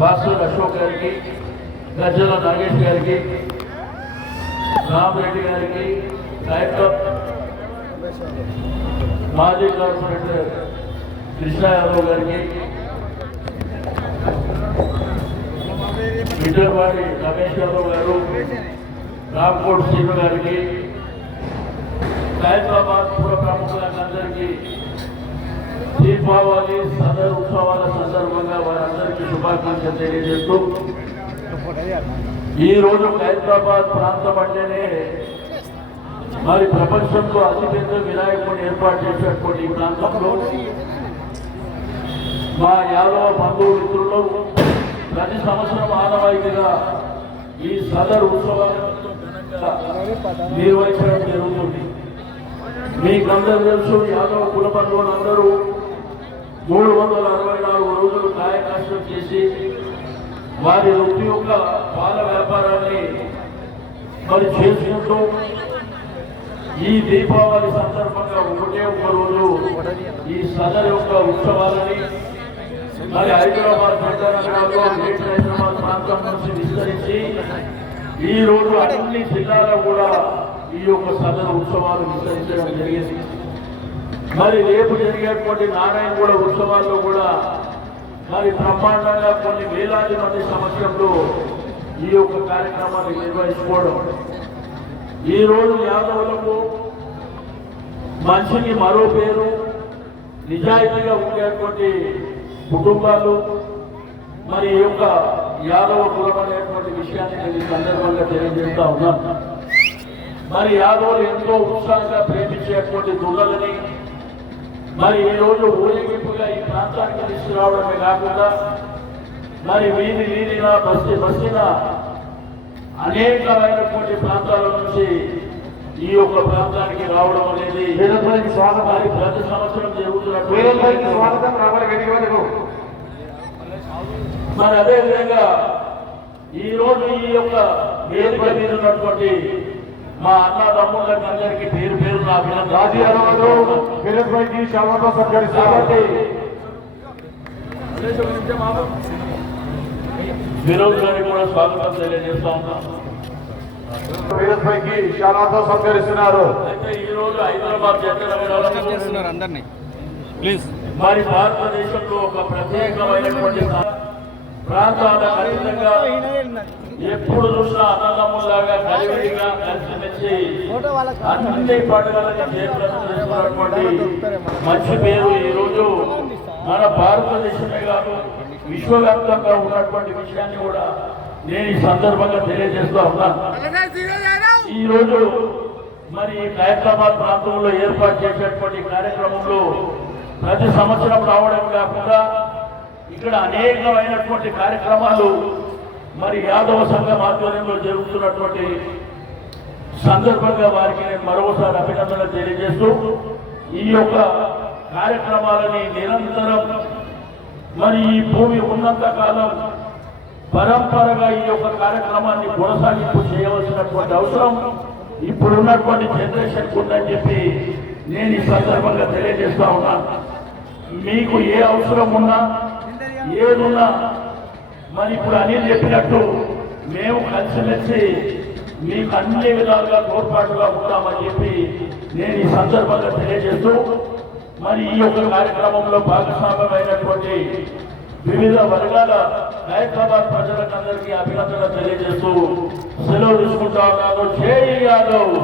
బాసూర్ అశోక్ గారికి, గజ్జల నాగేష్ గారికి, రామరెడ్డి గారికి, మాజీ కార్పొరేటర్ కృష్ణ యాదవ్ గారికి, విజయవాడి రమేష్ యాదవ్ గారు, రామ్కోట్ శ్రీను గారికి, హైదరాబాద్ పుర ప్రముఖులందరికీ దీపావళి సదర్ ఉత్సవాల సందర్భంగా వారందరికీ శుభాకాంక్షలు తెలియజేస్తూ, ఈరోజు హైదరాబాద్ ప్రాంతం అంటేనే మరి ప్రపంచంలో అతిపెద్ద వినాయకుడిని ఏర్పాటు చేసినటువంటి ఈ ప్రాంతంలో మా యాదవ బంధువు మిత్రులు ప్రతి సంవత్సరం ఆనవాయితీగా ఈ సదర్ ఉత్సవాలను నిర్వహించడం జరుగుతుంది. మీకందరూ తెలుసు, యాదవ కుల బంధువులందరూ 364 రోజులు కాయకష్టం చేసి వారి వృత్తి యొక్క పాల వ్యాపారాన్ని మరి చేసుకుంటూ ఈ దీపావళి సందర్భంగా ఒకటే ఒక రోజు ఈ సదర్ యొక్క ఉత్సవాలని మరి హైదరాబాద్ నగరంలో గ్రేటర్ హైదరాబాద్ ప్రాంతం నుంచి విస్తరించి ఈ రోజు అన్ని జిల్లాలో కూడా ఈ యొక్క సదర్ ఉత్సవాలు విస్తరించడం జరిగింది. మరి రేపు జరిగేటువంటి నారాయణగూడ ఉత్సవాల్లో కూడా మరి బ్రహ్మాండంగా కొన్ని వేలాది మంది సమక్షంలో ఈ యొక్క కార్యక్రమాన్ని నిర్వహించుకోవడం, ఈ రోజు యాదవులకు మనిషికి మరో పేరు నిజాయితీగా ఉండేటువంటి కుటుంబాలు మరి ఈ యొక్క యాదవ కులం అనేటువంటి విషయాన్ని నేను ఈ సందర్భంగా తెలియజేస్తా ఉన్నాను. మరి యాదవులు ఎంతో ఉత్సాహంగా ప్రేమించేటువంటి దుళ్ళని మరి ఈ రోజు ఊరేగింపుగా ఈ ప్రాంతానికి తీసుకురావడమే కాకుండా మరి వీధి వీధిన బస్తిన అనేకమైనటువంటి ప్రాంతాల నుంచి ఈ యొక్క ప్రాంతానికి రావడం అనేది ప్రతి సంవత్సరం జరుగుతున్నట్టు. మరి అదేవిధంగా ఈ రోజు ఈ యొక్క వేదిక మీద ఉన్నటువంటి మా అన్నదమ్ములకు అందరికీ పేరు పేరు నా వినోద్ గారికి కూడా స్వాగతం తెలియజేస్తా ఉన్నాం. సత్కరిస్తున్నారు. అయితే ఈ రోజు హైదరాబాద్ అందరినీ ప్లీజ్ మరి భారతదేశంలో ఒక ప్రత్యేకమైనటువంటి ప్రాంతాల ఖచ్చితంగా ఎప్పుడు చూసినా అన్నదమ్ములాగా కలివిడిగా కలిసిమెలిసి అన్ని పండుగలని చేస్తున్నటువంటి మంచి పేరు ఈ రోజు మన భారతదేశమే కాదు విశ్వవ్యాప్తంగా ఉన్నటువంటి విషయాన్ని కూడా నేను ఈ సందర్భంగా తెలియజేస్తూ ఉన్నాను. ఈ రోజు మరి హైదరాబాద్ ప్రాంతంలో ఏర్పాటు చేసేటువంటి కార్యక్రమంలో ప్రతి సంవత్సరం రావడం కాకుండా ఇక్కడ అనేకమైనటువంటి కార్యక్రమాలు మరి యాదవ సంఘం ఆధ్వర్యంలో జరుగుతున్నటువంటి సందర్భంగా వారికి నేను మరోసారి అభినందనలు తెలియజేస్తూ ఈ యొక్క కార్యక్రమాలని నిరంతరం మరి ఈ భూమి ఉన్నంత కాలం పరంపరగా ఈ యొక్క కార్యక్రమాన్ని కొనసాగింపు చేయవలసినటువంటి అవసరం ఇప్పుడున్నటువంటి జనరేషన్కి ఉందని చెప్పి నేను ఈ సందర్భంగా తెలియజేస్తా ఉన్నాను. మీకు ఏ అవసరం ఉన్నా ఏదున్నా మరి ఇప్పుడు అనిల్ చెప్పినట్టు మేము కలిసిమెలిసి మీకు అన్ని విధాలుగా తోడ్పాటుగా ఉంటామని చెప్పి నేను ఈ సందర్భంగా తెలియజేస్తూ మరి ఈ యొక్క కార్యక్రమంలో భాగస్వామ్యమైనటువంటి వివిధ వర్గాల హైదరాబాద్ ప్రజలకందరికీ అభినందనలు తెలియజేస్తూ సెలవు తీసుకుంటా ఉన్నాను. జై యాదవ్.